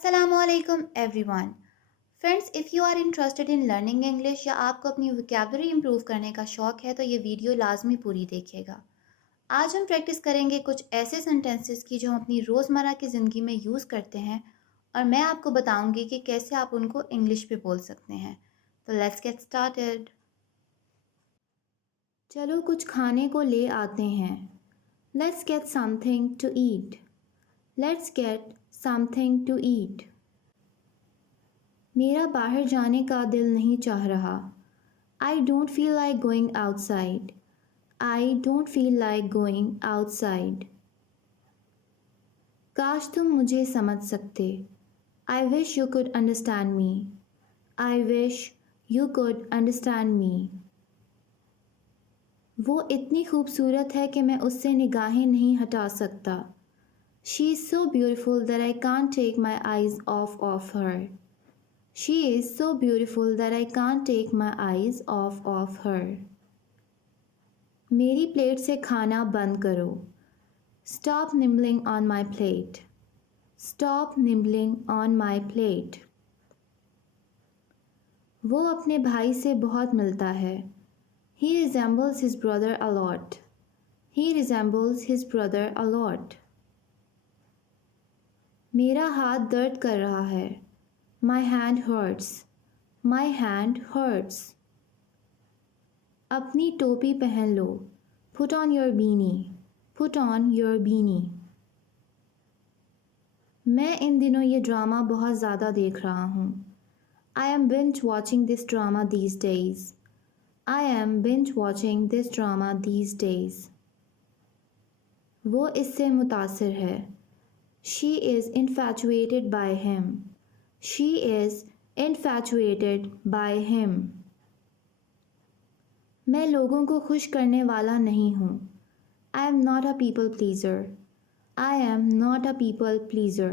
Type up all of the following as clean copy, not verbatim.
Assalamualaikum everyone. Friends, if you are interested in learning English या आपको अपनी vocabulary improve करने का शौक है तो ये वीडियो लाजमी पूरी देखिएगा। आज हम प्रैक्टिस करेंगे कुछ ऐसे सेंटेंसेस की जो हम अपनी रोज़मर्रा की ज़िंदगी में यूज़ करते हैं और मैं आपको बताऊंगी कि कैसे आप उनको इंग्लिश में बोल सकते हैं। तो लेट्स गेट स्टार्टेड। चलो कुछ खाने को ले आते हैं। Let's get something to eat. Let's get something to eat. मेरा बाहर जाने का दिल नहीं चाह रहा। I don't feel like going outside. I don't feel like going outside. काश तुम मुझे समझ सकते। I wish you could understand me. I wish you could understand me. वो इतनी खूबसूरत है कि मैं उससे निगाहें नहीं हटा सकता। She is so beautiful that I can't take my eyes off her. She is so beautiful that I can't take my eyes off her. मेरी प्लेट से खाना बंद करो। Stop nibbling on my plate. Stop nibbling on my plate. वो अपने भाई से बहुत मिलता है। He resembles his brother a lot. He resembles his brother a lot. मेरा हाथ दर्द कर रहा है। My hand hurts. My hand hurts. अपनी टोपी पहन लो। Put on your beanie. Put on your beanie. मैं इन दिनों ये ड्रामा बहुत ज़्यादा देख रहा हूँ। I am binge watching this drama these days. I am binge watching this drama these days. वो इससे मुतासिर है। She is infatuated by him. She is infatuated by him. मैं लोगों को खुश करने वाला नहीं हूँ। I am not a people pleaser. I am not a people pleaser.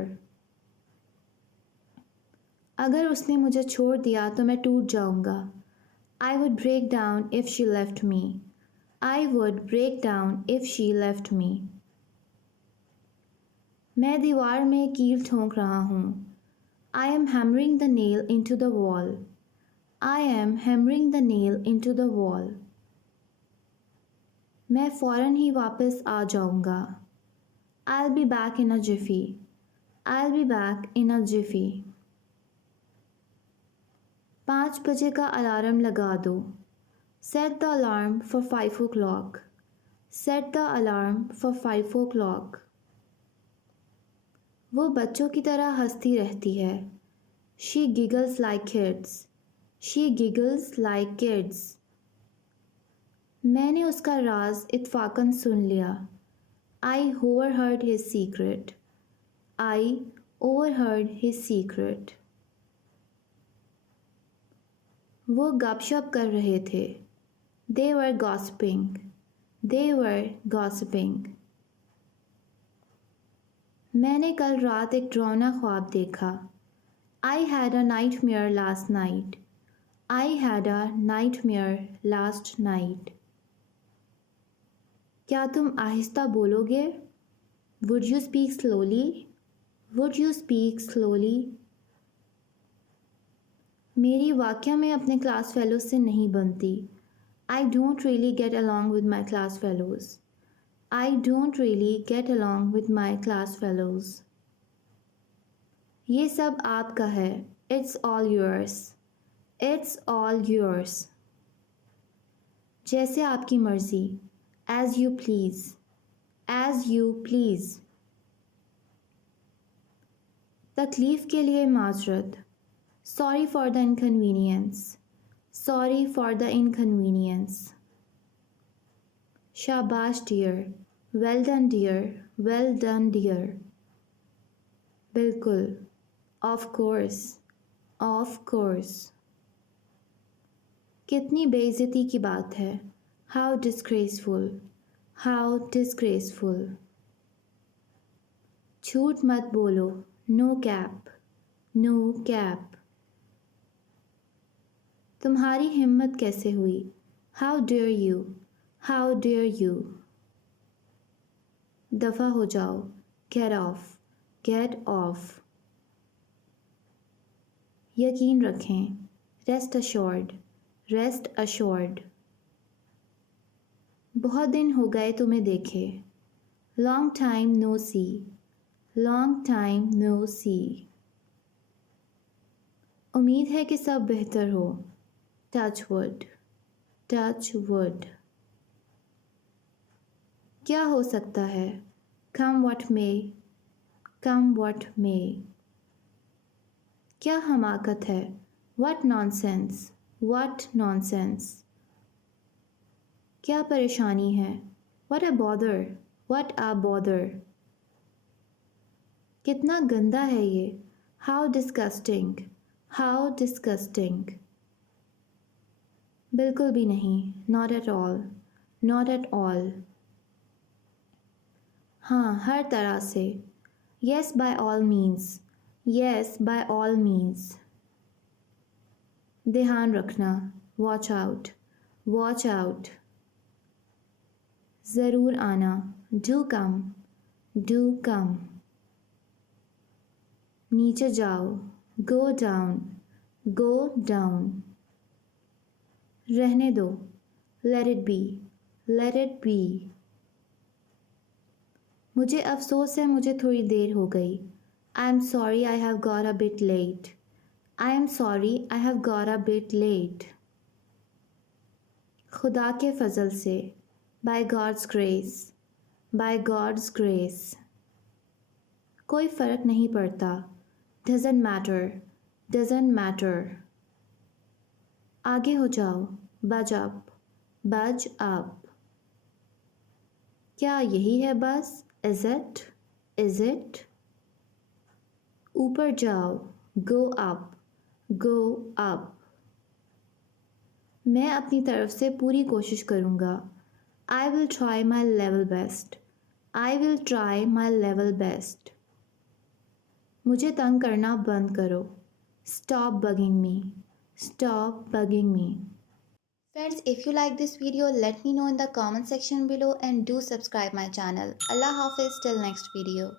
अगर उसने मुझे छोड़ दिया तो मैं टूट जाऊँगा। I would break down if she left me. I would break down if she left me. मैं दीवार में कील ठोंक रहा हूँ। I am hammering the nail into the wall. I am hammering the nail into the wall. मैं फ़ौरन ही वापस आ जाऊँगा। I'll be back in a jiffy. I'll be back in a jiffy. 5 बजे का अलार्म लगा दो। Set the alarm for 5 o'clock. Set the alarm for 5 o'clock. वो बच्चों की तरह हंसती रहती है। She giggles like kids. She giggles like kids. मैंने उसका राज इत्फाकन सुन लिया। I overheard his secret. I overheard his secret. वो गपशप कर रहे थे। They were gossiping. They were gossiping. मैंने कल रात एक डरावना ख्वाब देखा। I had a nightmare last night. I had a nightmare last night. क्या तुम आहिस्ता बोलोगे? Would you speak slowly? Would you speak slowly? मेरी वाकया में अपने क्लास फेलोज से नहीं बनती। I don't really get along with my class fellows. I don't really get along with my class fellows. ये सब आपका है। It's all yours. It's all yours. जैसे आपकी मर्ज़ी। As you please. As you please. तकलीफ़ के लिए माज़रत। Sorry for the inconvenience. Sorry for the inconvenience. शाबाश dear. Well done dear. Well done dear. बिल्कुल। Of course. Of course. कितनी बेइज्जती की बात है। How disgraceful. How disgraceful. झूठ मत बोलो। No cap. No cap. तुम्हारी हिम्मत कैसे हुई? How dare you. How dare you. दफ़ा हो जाओ। Get off. Get off. यकीन रखें, रेस्ट अश्योर्ड, रेस्ट अश्योर्ड। बहुत दिन हो गए तुम्हें देखे, लॉन्ग टाइम नो सी, लॉन्ग टाइम नो सी। उम्मीद है कि सब बेहतर हो, टच वुड, टच वुड। क्या हो सकता है, कम व्हाट मे, कम व्हाट मे। क्या हमाकत है, व्हाट नॉनसेंस, व्हाट नॉनसेंस। क्या परेशानी है, what a bother, what a bother. कितना गंदा है ये, हाउ डिस्गस्टिंग, हाउ डिस्गस्टिंग। बिल्कुल भी नहीं, not at all, not at all. हाँ, हर तरह से, yes by all means, yes by all means. ध्यान रखना, वॉच आउट, वॉच आउट। ज़रूर आना, डू कम, डू कम। नीचे जाओ, गो डाउन, गो डाउन। रहने दो, let it be, let it be. मुझे अफसोस है मुझे थोड़ी देर हो गई, I am sorry I have got a bit late, I am sorry I have got a bit late. खुदा के फजल से, by God's grace, by God's grace. कोई फ़र्क नहीं पड़ता, डजेंट मैटर, डजेंट मैटर। आगे हो जाओ, बज अप, बज अप। क्या यही है बस, इज इट, इज इट। ऊपर जाओ, गो अप, गो अप। मैं अपनी तरफ से पूरी कोशिश करूँगा, I will try my level best, I will try my level best. मुझे तंग करना बंद करो, stop bugging me, stop bugging me. Friends, if you like this video, let me know in the comment section below and do subscribe my channel. Allah Hafiz till next video.